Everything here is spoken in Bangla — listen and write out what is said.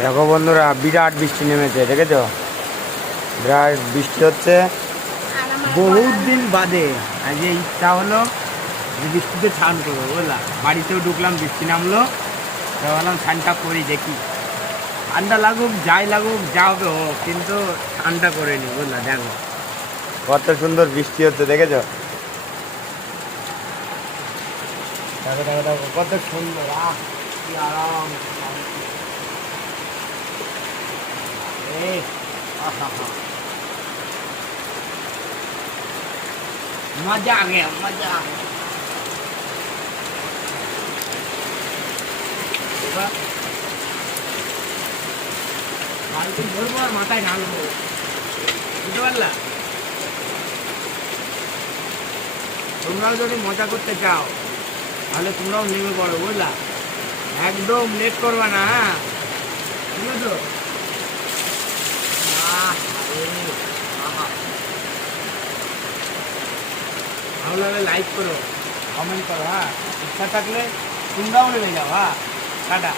দেখো বন্ধুরা, বিরাট বৃষ্টি নেমেছে, দেখেছো? বিরাট বৃষ্টি হচ্ছে বহুত দিন বাদে। আজ ইচ্ছা হলো যে বৃষ্টিতে স্নান করবো, বুঝলা। বাড়িতেও ঢুকলাম, বৃষ্টি নামলো, তো ভাবলাম স্নানটা করি, দেখি ঠান্ডা লাগুক যাই লাগুক যা হবে হোক, কিন্তু স্নানটা করে নি, বুঝলা। দেখো কত সুন্দর বৃষ্টি হচ্ছে, দেখেছো? দেখো দেখো দেখো কত সুন্দর, আহ কি আরাম। এই আহা হা, मजा आ गया, मजा आ गया। বালতি ধরবো আর মাথায় ঢালবো, বুঝতে পারলা? তোমরাও যদি মজা করতে চাও তাহলে তোমরাও নেমে পড়ো, বুঝলা। একদম লেট করবা না, হ্যাঁ, বুঝেছো? ভালো লাগলে লাইক করো, কমেন্ট করো, হ্যাঁ। ইচ্ছা থাকলে তোমরাও নেমে যাও, হ্যাঁ। টাটা।